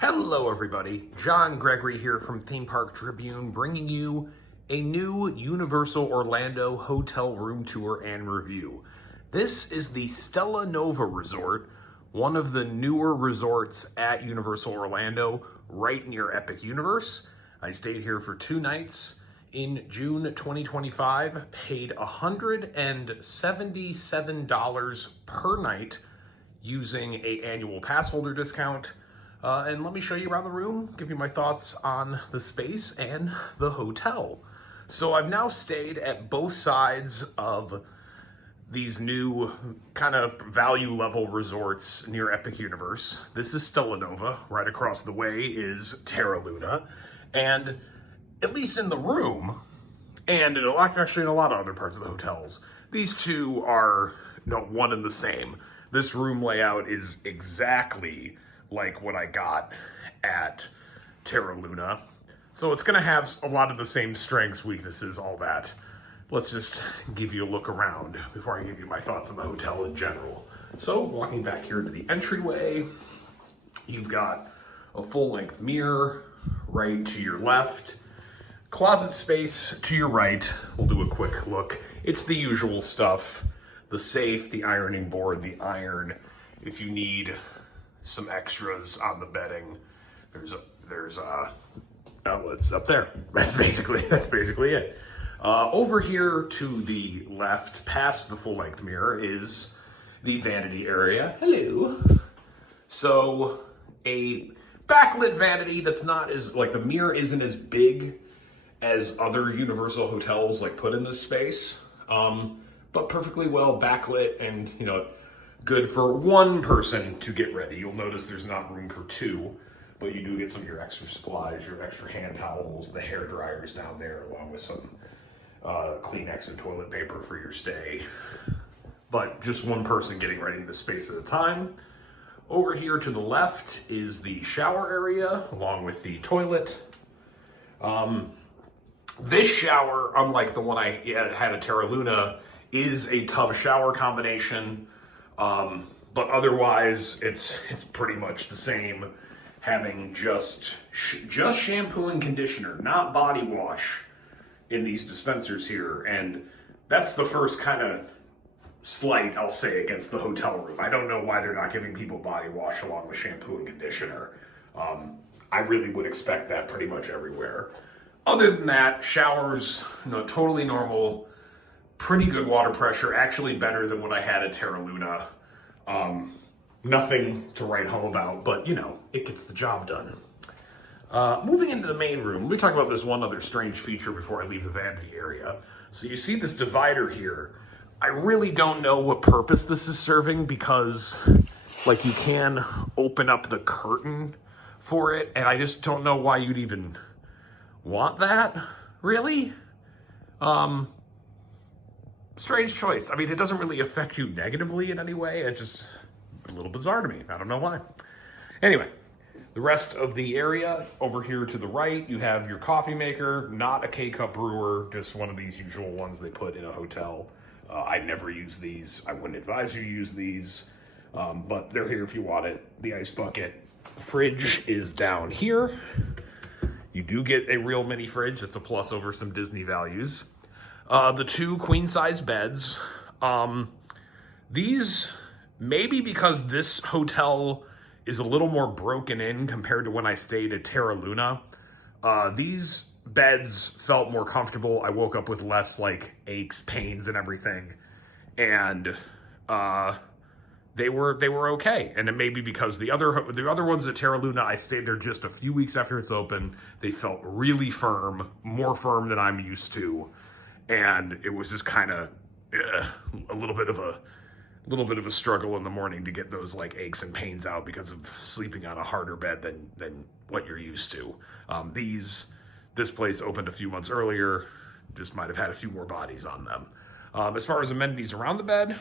Hello everybody, John Gregory here from Theme Park Tribune bringing you a new Universal Orlando hotel room tour and review. This is the Stella Nova Resort, one of the newer resorts at Universal Orlando, right near Epic Universe. I stayed here for 2 nights in June 2025, paid $177 per night using an annual pass holder discount. And let me show you around the room, give you my thoughts on the space and the hotel. So I've now stayed at both sides of these new kind of value level resorts near Epic Universe. This is Stella Nova. Right across the way is Terra Luna. And at least in the room, and in a lot of other parts of the hotels, these two are one and the same. This room layout is exactly like what I got at Terra Luna. So it's gonna have a lot of the same strengths, weaknesses, all that. Let's just give you a look around before I give you my thoughts on the hotel in general. So walking back here to the entryway, you've got a full-length mirror right to your left, closet space to your right. We'll do a quick look. It's the usual stuff, the safe, the ironing board, the iron. If you need some extras on the bedding, there's outlets up there. That's basically it. Over here to the left, past the full-length mirror, is the vanity area. Hello. So a backlit vanity that's not as, like, the mirror isn't as big as other Universal hotels like put in this space, but perfectly well backlit and good for one person to get ready. You'll notice there's not room for 2, but you do get some of your extra supplies, your extra hand towels, the hair dryers down there, along with some Kleenex and toilet paper for your stay. But just one person getting ready in this space at a time. Over here to the left is the shower area, along with the toilet. This shower, unlike the one I had at Terra Luna, is a tub shower combination. But otherwise, it's pretty much the same, having just shampoo and conditioner, not body wash, in these dispensers here. And that's the first kind of slight I'll say against the hotel room. I don't know why they're not giving people body wash along with shampoo and conditioner. I really would expect that pretty much everywhere. Other than that, showers, totally normal. Pretty good water pressure, actually better than what I had at Terra Luna. Nothing to write home about, but it gets the job done. Moving into the main room, let me talk about this one other strange feature before I leave the vanity area. So you see this divider here. I really don't know what purpose this is serving, because like you can open up the curtain for it, and I just don't know why you'd even want that, really. Strange choice. I mean, it doesn't really affect you negatively in any way. It's just a little bizarre to me. I don't know why. Anyway, the rest of the area over here to the right, you have your coffee maker, not a K-cup brewer, just one of these usual ones they put in a hotel. I never use these. I wouldn't advise you use these, but they're here if you want it. The ice bucket. Fridge is down here. You do get a real mini fridge. That's a plus over some Disney values. The 2 queen-size beds. These, maybe because this hotel is a little more broken in compared to when I stayed at Terra Luna, these beds felt more comfortable. I woke up with less aches, pains, and everything, and they were okay. And it may be because the other ones at Terra Luna, I stayed there just a few weeks after it's open. They felt really firm, more firm than I'm used to. And it was just kind of a little bit of a struggle in the morning to get those aches and pains out because of sleeping on a harder bed than what you're used to. This place opened a few months earlier, just might have had a few more bodies on them. As far as amenities around the bed,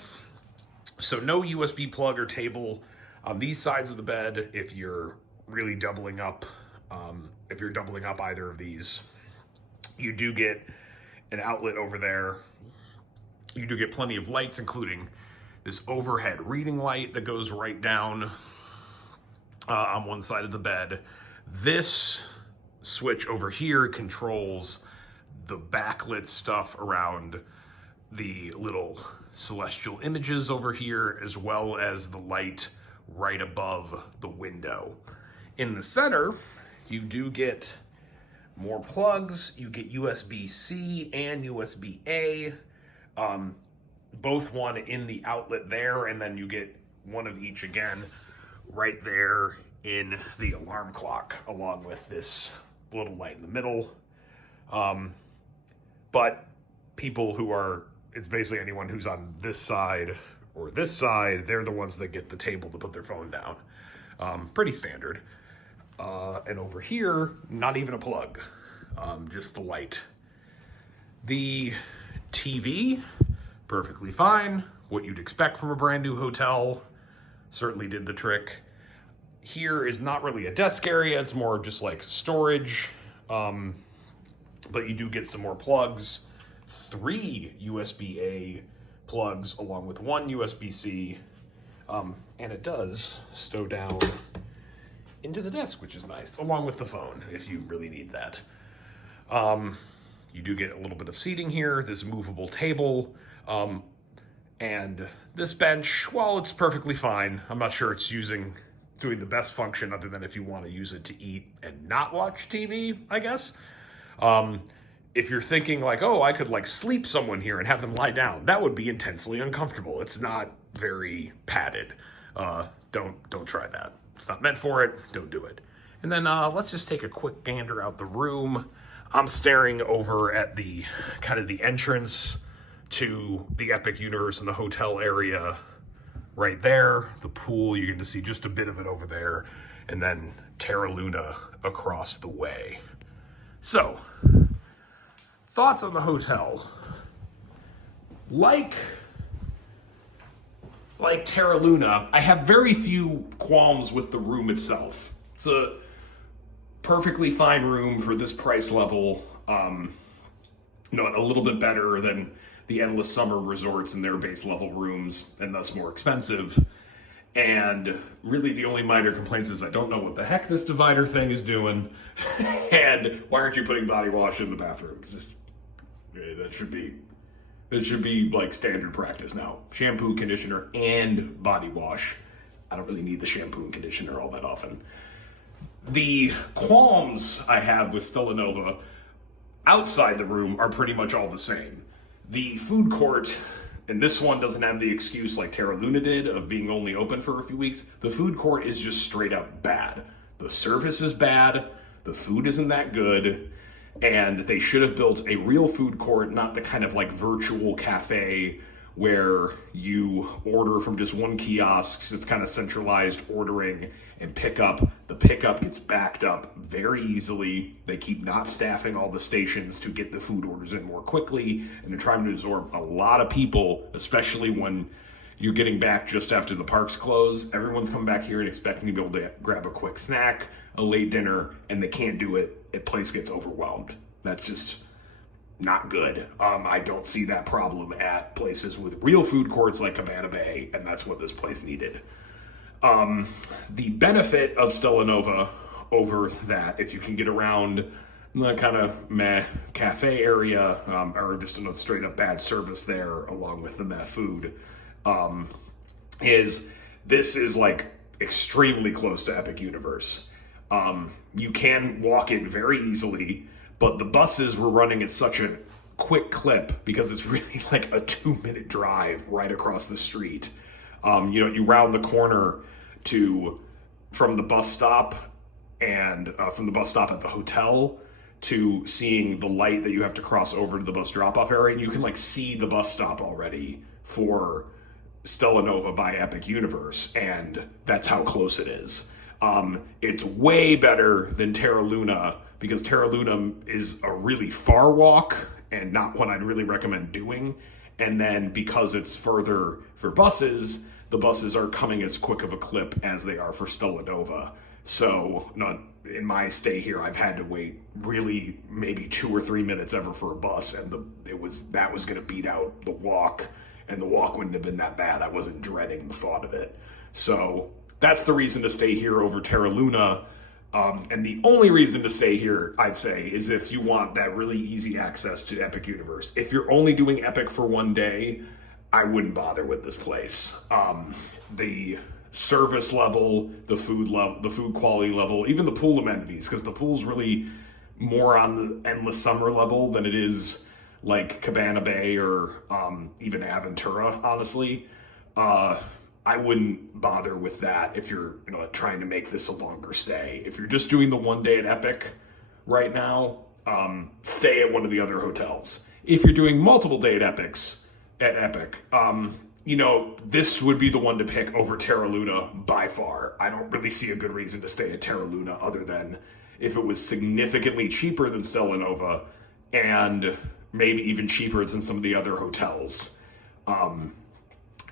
so no USB plug or table on these sides of the bed if you're really doubling up. If you're doubling up either of these, you do get an outlet over there. You do get plenty of lights, including this overhead reading light that goes right down on one side of the bed. This switch over here controls the backlit stuff around the little celestial images over here, as well as the light right above the window. In the center, you do get more plugs. You get USB-C and USB-A, both one in the outlet there, and then you get one of each again right there in the alarm clock, along with this little light in the middle. But people who are, it's basically anyone who's on this side or this side, they're the ones that get the table to put their phone down. Pretty standard. And over here, not even a plug, just the light. The TV, perfectly fine. What you'd expect from a brand new hotel, certainly did the trick. Here is not really a desk area, it's more just like storage. But you do get some more plugs, 3 USB-A plugs along with 1 USB-C, and it does stow down into the desk, which is nice, along with the phone if you really need that. You do get a little bit of seating here, this movable table, and this bench, while it's perfectly fine, I'm not sure it's doing the best function other than if you want to use it to eat and not watch TV, I guess. If you're thinking like, oh, I could like sleep someone here and have them lie down, that would be intensely uncomfortable. It's not very padded. Don't try that. It's not meant for it. Don't do it. And then let's just take a quick gander out the room. I'm staring over at the kind of the entrance to the Epic Universe in the hotel area right there. The pool, you get to see just a bit of it over there. And then Terra Luna across the way. So, thoughts on the hotel. Like Terra Luna, I have very few qualms with the room itself. It's a perfectly fine room for this price level. A little bit better than the Endless Summer resorts and their base level rooms, and thus more expensive. And really the only minor complaints is I don't know what the heck this divider thing is doing, and why aren't you putting body wash in the bathrooms? Just that should be like standard practice now. Shampoo, conditioner, and body wash. I don't really need the shampoo and conditioner all that often. The qualms I have with Stella Nova outside the room are pretty much all the same. The food court, and this one doesn't have the excuse like Terra Luna did of being only open for a few weeks. The food court is just straight up bad. The service is bad, the food isn't that good, and they should have built a real food court, not the kind of like virtual cafe where you order from just one kiosk. It's kind of centralized ordering and pickup. The pickup gets backed up very easily. They keep not staffing all the stations to get the food orders in more quickly, and they're trying to absorb a lot of people, especially when you're getting back just after the parks close. Everyone's coming back here and expecting to be able to grab a quick snack, a late dinner, and they can't do it. The place gets overwhelmed. That's just not good. I don't see that problem at places with real food courts like Cabana Bay, and that's what this place needed. The benefit of Stella Nova over that, if you can get around the kind of meh cafe area, or just a straight up bad service there along with the meh food, is this is like extremely close to Epic Universe. You can walk it very easily, but the buses were running at such a quick clip because it's really like a 2-minute drive right across the street. You round the corner from the bus stop and from the bus stop at the hotel to seeing the light that you have to cross over to the bus drop-off area, and you can like see the bus stop already for Stella Nova by Epic Universe, and that's how close it is. It's way better than Terra Luna because Terra Luna is a really far walk and not one I'd really recommend doing. And then because it's further for buses, the buses are coming as quick of a clip as they are for Stella Nova. So in my stay here, I've had to wait really maybe 2 or 3 minutes ever for a bus, and that was going to beat out the walk, and the walk wouldn't have been that bad. I wasn't dreading the thought of it. So That's the reason to stay here over Terra Luna. And the only reason to stay here, I'd say, is if you want that really easy access to Epic Universe. If you're only doing Epic for one day, I wouldn't bother with this place. The service level, the food quality level, even the pool amenities, because the pool's really more on the Endless Summer level than it is like Cabana Bay or even Aventura, honestly. I wouldn't bother with that if you're trying to make this a longer stay. If you're just doing the one day at Epic right now, stay at one of the other hotels. If you're doing multiple day at Epic, this would be the one to pick over Terra Luna by far. I don't really see a good reason to stay at Terra Luna other than if it was significantly cheaper than Stella Nova and maybe even cheaper than some of the other hotels.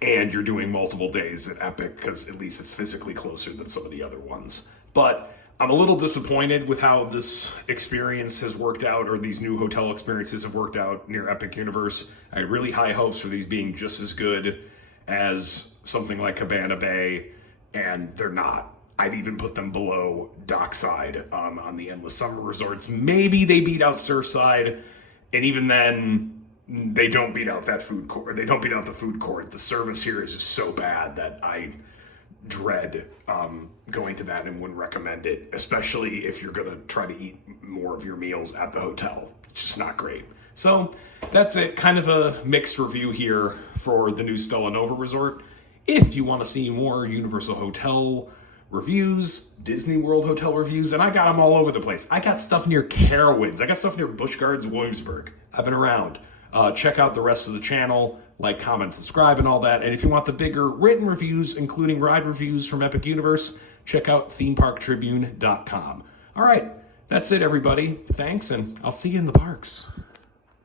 And you're doing multiple days at Epic because at least it's physically closer than some of the other ones. But I'm a little disappointed with how this experience has worked out, or these new hotel experiences have worked out near Epic Universe. I had really high hopes for these being just as good as something like Cabana Bay, and they're not. I'd even put them below Dockside on the Endless Summer Resorts. Maybe they beat out Surfside, and even then, they don't beat out that food court. They don't beat out the food court. The service here is just so bad that I dread going to that and wouldn't recommend it, especially if you're going to try to eat more of your meals at the hotel. It's just not great. So that's it. Kind of a mixed review here for the new Stella Nova Resort. If you want to see more Universal Hotel reviews, Disney World Hotel reviews, and I got them all over the place. I got stuff near Carowinds. I got stuff near Busch Gardens, Williamsburg. I've been around. Check out the rest of the channel, like, comment, subscribe, and all that. And if you want the bigger written reviews, including ride reviews from Epic Universe, check out themeparktribune.com. All right, that's it, everybody. Thanks, and I'll see you in the parks.